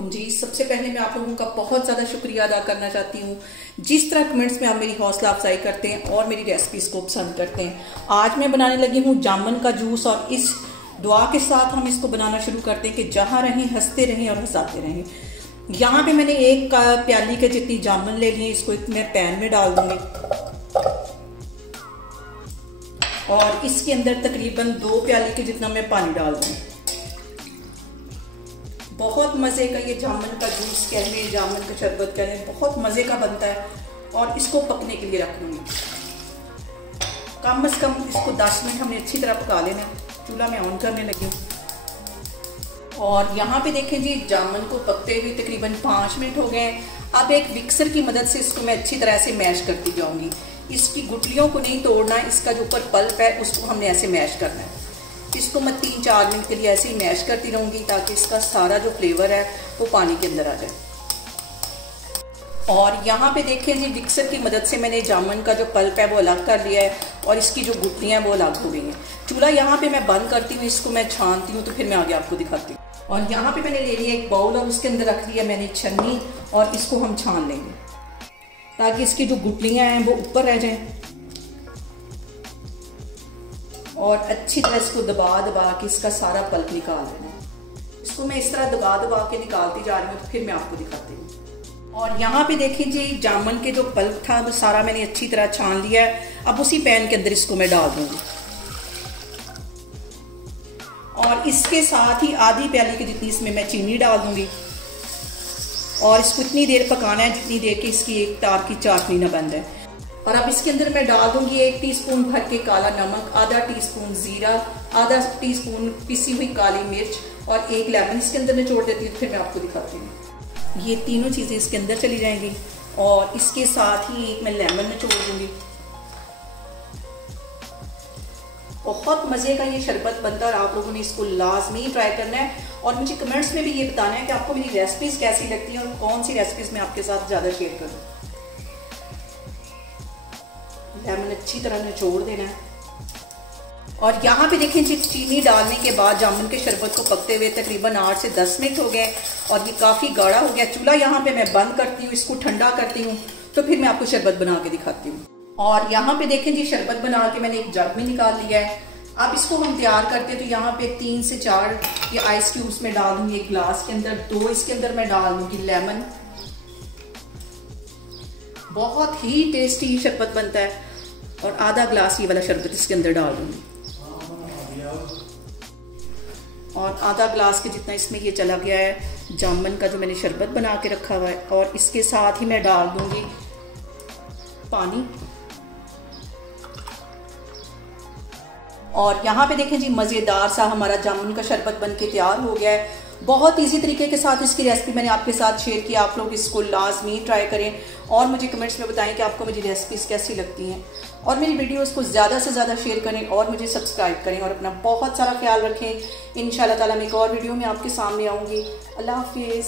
वालेकुम जी। सबसे पहले मैं आप लोगों का बहुत ज़्यादा शुक्रिया अदा करना चाहती हूँ जिस तरह कमेंट्स में आप मेरी हौसला अफजाई करते हैं और मेरी रेसिपीज को पसंद करते हैं। आज मैं बनाने लगी हूँ जामुन का जूस और इस दुआ के साथ हम इसको बनाना शुरू करते हैं कि जहाँ रहें हंसते रहें और हंसाते रहें। यहाँ पे मैंने एक प्याली के जितनी जामुन ले ली, इसको मैं पैन में डाल दूंगी और इसके अंदर तकरीबन 2 प्याली के जितना मैं पानी डाल दूंगी। बहुत मज़े का ये जामुन का जूस कह लें, जामुन का शरबत कह लें, बहुत मज़े का बनता है। और इसको पकने के लिए रख लूँगी, कम से कम इसको 10 मिनट हमने अच्छी तरह पका लेना। चूल्हा में ऑन करने लगी हूँ और यहाँ पे देखें जी जामुन को पकते हुए तकरीबन 5 मिनट हो गए हैं। अब एक मिक्सर की मदद से इसको मैं अच्छी तरह से मैश करती जाऊँगी। इसकी गुठलियों को नहीं तोड़ना, इसका जो ऊपर पल्प है उसको हमने ऐसे मैश करना है। इसको मैं 3-4 मिनट के लिए ऐसे ही मैश करती रहूँगी ताकि इसका सारा जो फ्लेवर है वो पानी के अंदर आ जाए। और यहाँ पे देखें जी मिक्सर की मदद से मैंने जामुन का जो पल्प है वो अलग कर लिया है और इसकी जो गुठलियाँ हैं वो अलग हो गई हैं। चूल्हा यहाँ पे मैं बंद करती हूँ, इसको मैं छानती हूँ तो फिर मैं आगे आपको दिखाती हूँ। और यहाँ पे मैंने ले लिया एक बाउल और उसके अंदर रख लिया मैंने छन्नी और इसको हम छान लेंगे ताकि इसकी जो गुठलियाँ हैं वो ऊपर रह जाएँ। और अच्छी तरह इसको दबा दबा के इसका सारा पल्प निकाल देना है। इसको मैं इस तरह दबा दबा के निकालती जा रही हूँ तो फिर मैं आपको दिखाती हूँ। और यहाँ पे देखिए जी जामुन के जो पल्प था वो सारा मैंने अच्छी तरह छान लिया है। अब उसी पैन के अंदर इसको मैं डाल दूंगी और इसके साथ ही आधी प्याली की जितनी इसमें मैं चीनी डाल दूंगी और इसको इतनी देर पकाना है जितनी देर की इसकी एक तार की चाशनी न बन जाए। और अब इसके अंदर मैं डाल दूंगी 1 टीस्पून भर के काला नमक, आधा टीस्पून जीरा, आधा टीस्पून पिसी हुई काली मिर्च और 1 लेमन इसके अंदर निचोड़ देती हूँ। फिर मैं आपको दिखाती हूँ। ये तीनों चीज़ें इसके अंदर चली जाएंगी और इसके साथ ही एक मैं लेमन निचोड़ दूंगी। बहुत मज़े का ये शरबत बनता है और आप लोगों ने इसको लाजमी ट्राई करना है और मुझे कमेंट्स में भी ये बताना है कि आपको मेरी रेसिपीज़ कैसी लगती हैं और कौन सी रेसिपीज़ मैं आपके साथ ज़्यादा शेयर करूँ। लेमन अच्छी तरह निचोड़ देना है। और यहाँ पे देखें जी चीनी डालने के बाद जामुन के शरबत को पकते हुए तकरीबन 8 से 10 मिनट हो गए और ये काफ़ी गाढ़ा हो गया। चूल्हा यहाँ पे मैं बंद करती हूँ, इसको ठंडा करती हूँ तो फिर मैं आपको शरबत बना के दिखाती हूँ। और यहाँ पे देखें जी शरबत बना के मैंने एक जग में निकाल लिया है। अब इसको हम तैयार करते हैं तो यहाँ पे 3 से 4 ये आइस क्यूब्स में डाल दूंगी एक गिलास के अंदर। 2 इसके अंदर मैं डाल दूंगी लेमन। बहुत ही टेस्टी शरबत बनता है और आधा ग्लास ये वाला शरबत इसके अंदर डाल दूंगी और आधा ग्लास के जितना इसमें ये चला गया है जामुन का जो मैंने शरबत बना के रखा हुआ है। और इसके साथ ही मैं डाल दूंगी पानी। और यहाँ पे देखें जी मज़ेदार सा हमारा जामुन का शरबत बन के तैयार हो गया है। बहुत इजी तरीके के साथ इसकी रेसिपी मैंने आपके साथ शेयर की। आप लोग इसको लाजमी ट्राई करें और मुझे कमेंट्स में बताएं कि आपको मेरी रेसिपीज़ कैसी लगती हैं और मेरी वीडियोस को ज़्यादा से ज़्यादा शेयर करें और मुझे सब्सक्राइब करें और अपना बहुत सारा ख्याल रखें। इंशाल्लाह ताला मैं एक और वीडियो में आपके सामने आऊँगी। अल्लाह हाफिज़।